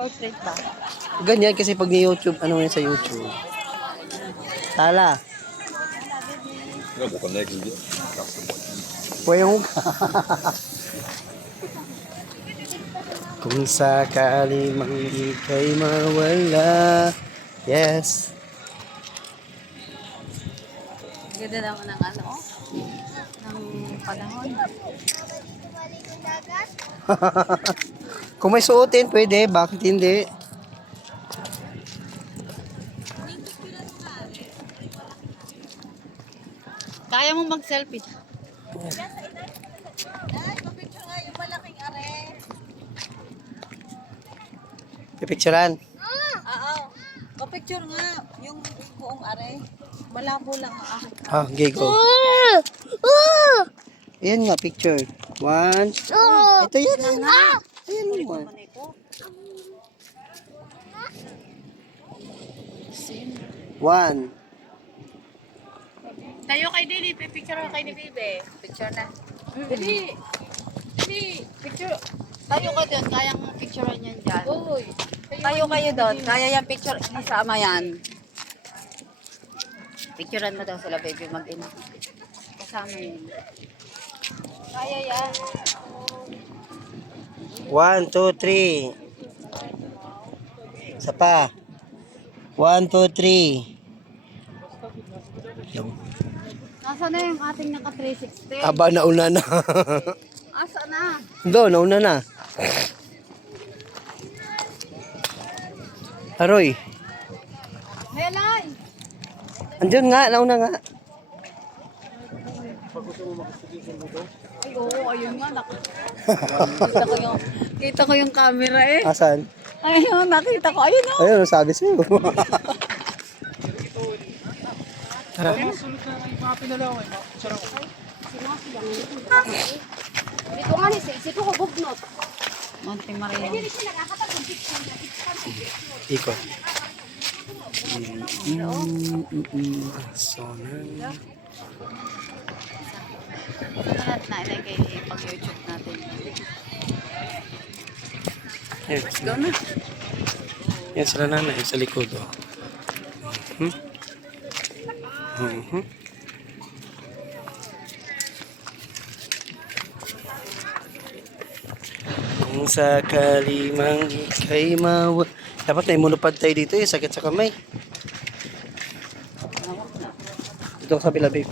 Portrait ba? Ganyan kasi pag ni YouTube, ano yan sa YouTube. Tala. Pwede kung sakali mang ika'y mawala. Yes. Ganda naman ng ano, ng panahon. Kung may suotin, pwede. Bakit hindi? Kaya mo mag-selfie. Pipicturean. Oo. Pa-picture nga yung buong are. Malabo lang ang akin. Ah, gigo. Ayan nga, picture. One. Ito yan. Ayan mo. Ano ito? One. Tayo kay Dili, picture ka kay Bibe. Picture na. Dili. Dili, picture. Tayo ka doon, kayang picturean yan dyan. Uy. Tayo kayo doon. Kaya yung picture, isama yan. Picturean mo daw sila, baby, mag-ina. Kasama yun. Kaya yan. 1, 2, 3. Isa pa. 1, 2, 3. Nasa na yung ating naka 360? Aba, nauna na. Asa na? Do, nauna na. Aroy. Helay! Andiyan nga, nauna nga. Ay, oo, ayun nga. Kita ko yung camera eh. Asan? Ayun, nakita ko. Ayun oh. Ayun, sabi sa'yo. Tara. Dito nga ni, sito ko bubnot. Monte Maria. Ikot. Sonan. Lahat na ilagay pag YouTube natin. Let's Go na. Yan sila nanay sa likod. Oh. Kung sakali mang ika'y dapat may monopod tayo dito eh. Sakit sa kamay. Dito sa kabila, babe.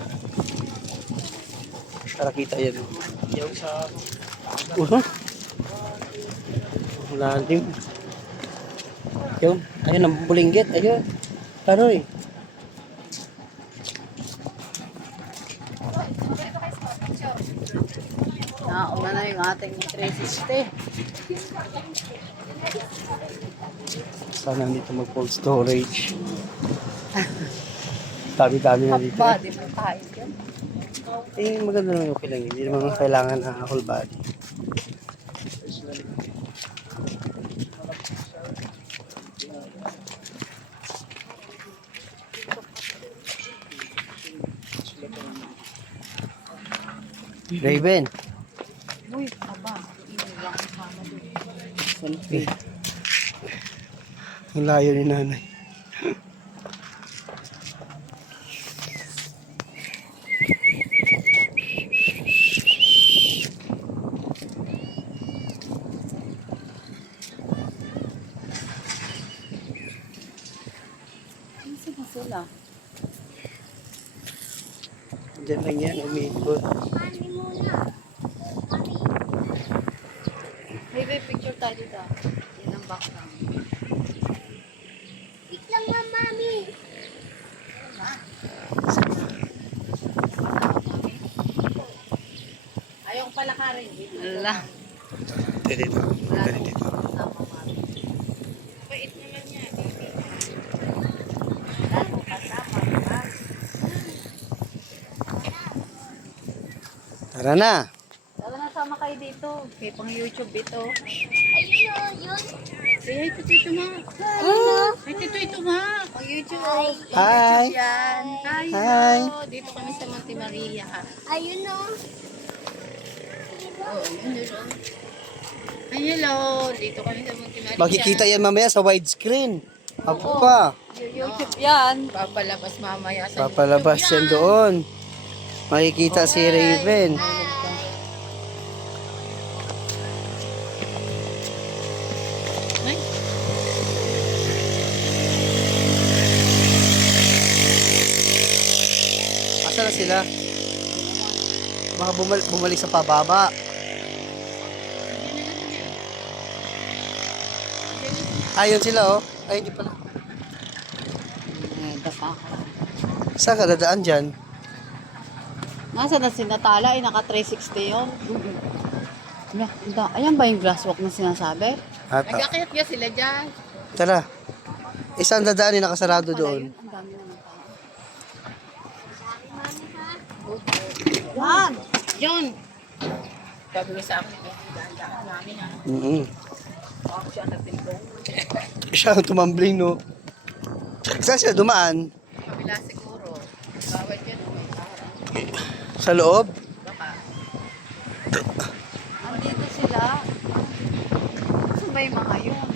Para kita yan. Yung sa... Wala din. Yung, ayun ang bulinggit. Ayun. Taroy. Nauna na yung ating 360. Sana dito mag-cold storage. Dami-dami na dito. Body mo tayo dyan. Eh, maganda naman okay lang. Hindi naman kailangan na whole body. Raven. Uy, aba. Inilang kasama doon. Selfie. Ang layo ni nanay. Saan na sila? Diyan lang yan, umiikot. Baby, picture tayo dito. Yan ang background. Lang nga, mami. Ayaw pala ka rin. Ala. Dito. Dito. Pait naman niya. Tara na. Tara na, sama kayo dito. Kaya pang YouTube ito. Ayun o, yun. Say hi to Tito Ma. Hi Tito Ma. Pang YouTube. Hi. YouTube yan. Hi. Hi. Dito kami sa Monte Maria. Ayun o. Oo, yun. Ay, hello. Dito kami sa Montimaria. Makikita yan mamaya sa widescreen. Apo pa. YouTube yan. Papalabas mamaya sa Papalabas yan doon. Makikita si Raven. Ay, Asa na sila? Baka bumalik sa pababa. Ayun sila oh. Ay, hindi pala. Dapa ka. Saan ka dadaan dyan? Nasa na si Natala, naka 360 yun. Ayan ba yung glasswalk na sinasabi? Ata. nag-akit ka sila dyan. Tara. Isang dadaan yung nakasarado Pala doon. yun, ang dami naman tao. Yan! Yun. Sabi ko sa akin, daan namin ha. Ako siya nagtindong. Siya ang tumambling, no? Saan siya dumaan? Kabila siguro. Bawal yan. Sa loob? Baka. Andito sila. Saan ba yung mga yun?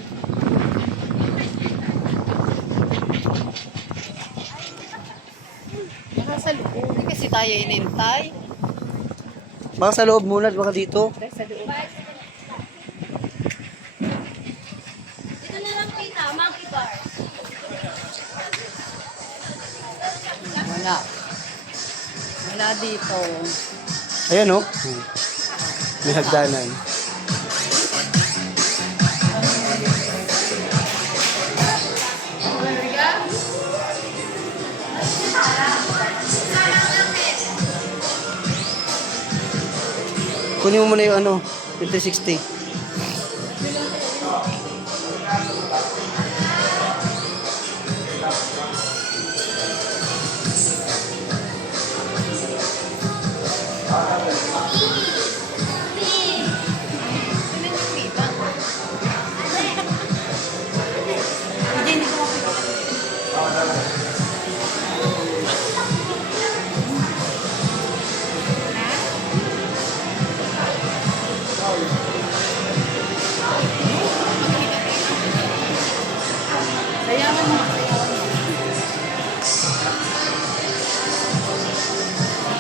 Baka sa loob. Hindi kasi tayo inintay. Baka sa loob muna, baka dito. Sa loob. Wala. Wala dito. Ayan, no? May hagdanan. Kunin mo muna yung ano, yung 360. Sayawan mo.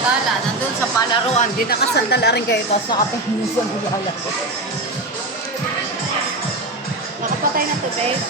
Tala, nandun sa palaruan. Di nakasandal rin kayo. Tapos nakatingin sa naglalaro. Nakapatay na to, babe.